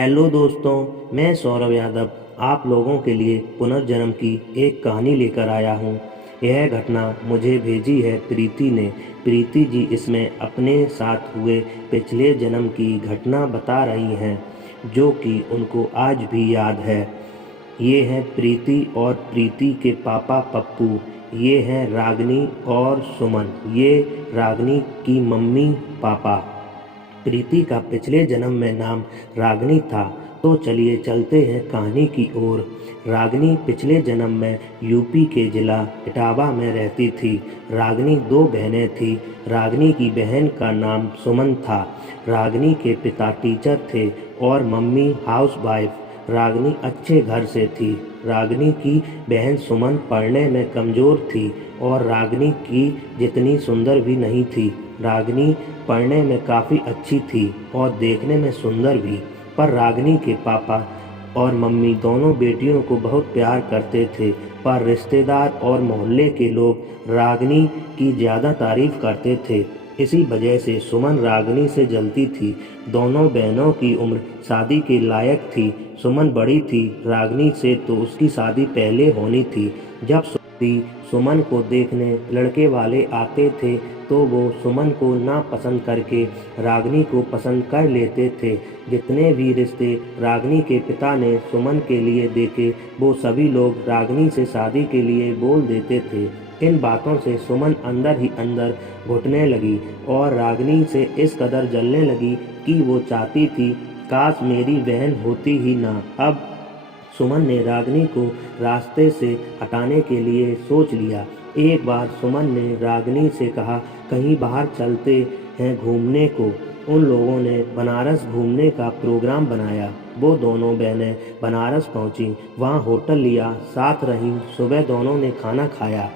Hello दोस्तों, मैं सौरभ यादव आप लोगों के लिए पुनर्जन्म की एक कहानी लेकर आया हूँ। यह घटना मुझे भेजी है प्रीति ने। प्रीति जी इसमें अपने साथ हुए पिछले जन्म की घटना बता रही हैं, जो कि उनको आज भी याद है। ये है प्रीति और प्रीति के पापा पप्पू। ये हैं रागनी और सुमन। ये रागनी की मम्मी पापा। प्रीति का पिछले जन्म में नाम रागनी था। तो चलिए चलते हैं कहानी की ओर। रागनी पिछले जन्म में यूपी के जिला इटावा में रहती थी। रागनी दो बहनें थीं। रागनी की बहन का नाम सुमन था। रागनी के पिता टीचर थे और मम्मी हाउसवाइफ। रागनी अच्छे घर से थी। रागनी की बहन सुमन पढ़ने में कमज़ोर थी और रागनी की जितनी सुंदर भी नहीं थी। रागनी पढ़ने में काफ़ी अच्छी थी और देखने में सुंदर भी। पर रागनी के पापा और मम्मी दोनों बेटियों को बहुत प्यार करते थे। पर रिश्तेदार और मोहल्ले के लोग रागनी की ज़्यादा तारीफ करते थे। इसी वजह से सुमन रागनी से जलती थी। दोनों बहनों की उम्र शादी के लायक थी। सुमन बड़ी थी रागनी से, तो उसकी शादी पहले होनी थी। जब सुमन को देखने लड़के वाले आते थे तो वो सुमन को नापसंद करके रागनी को पसंद कर लेते थे। जितने भी रिश्ते रागनी के पिता ने सुमन के लिए देखे, वो सभी लोग रागनी से शादी के लिए बोल देते थे। इन बातों से सुमन अंदर ही अंदर घुटने लगी और रागनी से इस कदर जलने लगी कि वो चाहती थी काश मेरी बहन होती ही ना। अब सुमन ने रागनी को रास्ते से हटाने के लिए सोच लिया। एक बार सुमन ने रागनी से कहा, कहीं बाहर चलते हैं घूमने को। उन लोगों ने बनारस घूमने का प्रोग्राम बनाया। वो दोनों बहनें बनारस पहुंची। वहां होटल लिया, साथ रहीं। सुबह दोनों ने खाना खाया,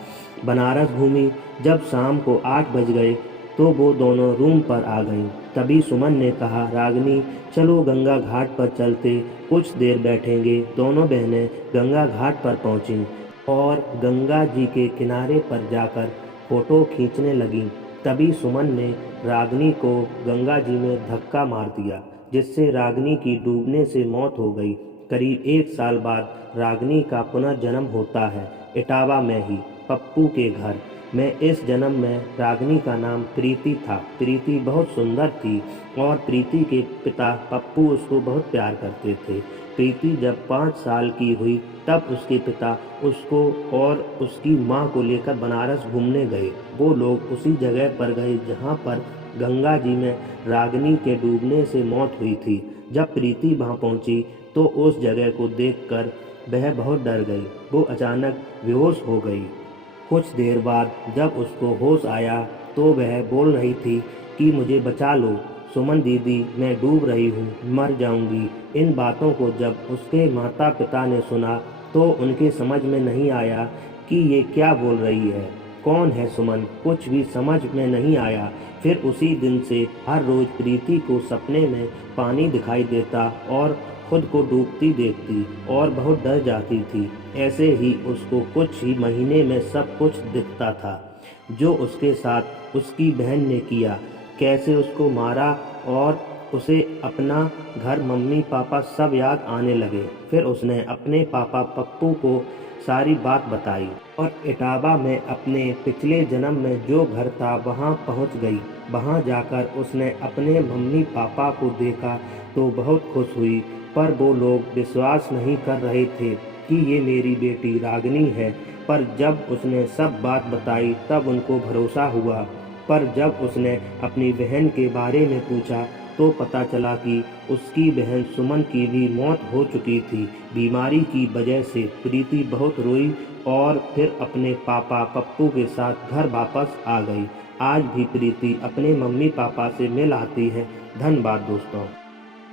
बनारस घूमी। जब शाम को 8 बज गए तो वो दोनों रूम पर आ गईं। तभी सुमन ने कहा, रागनी चलो गंगा घाट पर चलते, कुछ देर बैठेंगे। दोनों बहनें गंगा घाट पर पहुंचीं और गंगा जी के किनारे पर जाकर फोटो खींचने लगीं। तभी सुमन ने रागनी को गंगा जी में धक्का मार दिया, जिससे रागनी की डूबने से मौत हो गई। करीब 1 साल बाद रागनी का पुनर्जन्म होता है, इटावा में ही, पप्पू के घर में। इस जन्म में रागनी का नाम प्रीति था। प्रीति बहुत सुंदर थी और प्रीति के पिता पप्पू उसको बहुत प्यार करते थे। प्रीति जब 5 साल की हुई तब उसके पिता उसको और उसकी माँ को लेकर बनारस घूमने गए। वो लोग उसी जगह पर गए जहाँ पर गंगा जी में रागनी के डूबने से मौत हुई थी। जब प्रीति वहाँ पहुँची तो उस जगह को देखकर वह बहुत डर गई। वो अचानक बेहोश हो गई। कुछ देर बाद जब उसको होश आया तो वह बोल रही थी कि मुझे बचा लो सुमन दीदी, मैं डूब रही हूँ, मर जाऊँगी। इन बातों को जब उसके माता पिता ने सुना तो उनके समझ में नहीं आया कि ये क्या बोल रही है, कौन है सुमन, कुछ भी समझ में नहीं आया। फिर उसी दिन से हर रोज़ प्रीति को सपने में पानी दिखाई देता और खुद को डूबती देखती और बहुत डर जाती थी। ऐसे ही उसको कुछ ही महीने में सब कुछ दिखता था, जो उसके साथ उसकी बहन ने किया, कैसे उसको मारा और उसे अपना घर, मम्मी पापा सब याद आने लगे। फिर उसने अपने पापा पप्पू को सारी बात बताई और इटावा में अपने पिछले जन्म में जो घर था वहाँ पहुँच गई। वहाँ जाकर उसने अपने मम्मी पापा को देखा तो बहुत खुश हुई। पर वो लोग विश्वास नहीं कर रहे थे कि ये मेरी बेटी रागनी है। पर जब उसने सब बात बताई तब उनको भरोसा हुआ। पर जब उसने अपनी बहन के बारे में पूछा तो पता चला कि उसकी बहन सुमन की भी मौत हो चुकी थी। बीमारी की वजह से प्रीति बहुत रोई और फिर अपने पापा पप्पू के साथ घर वापस आ गई। आज भी प्रीति अपने मम्मी पापा से मिल आती है। धन्यवाद दोस्तों।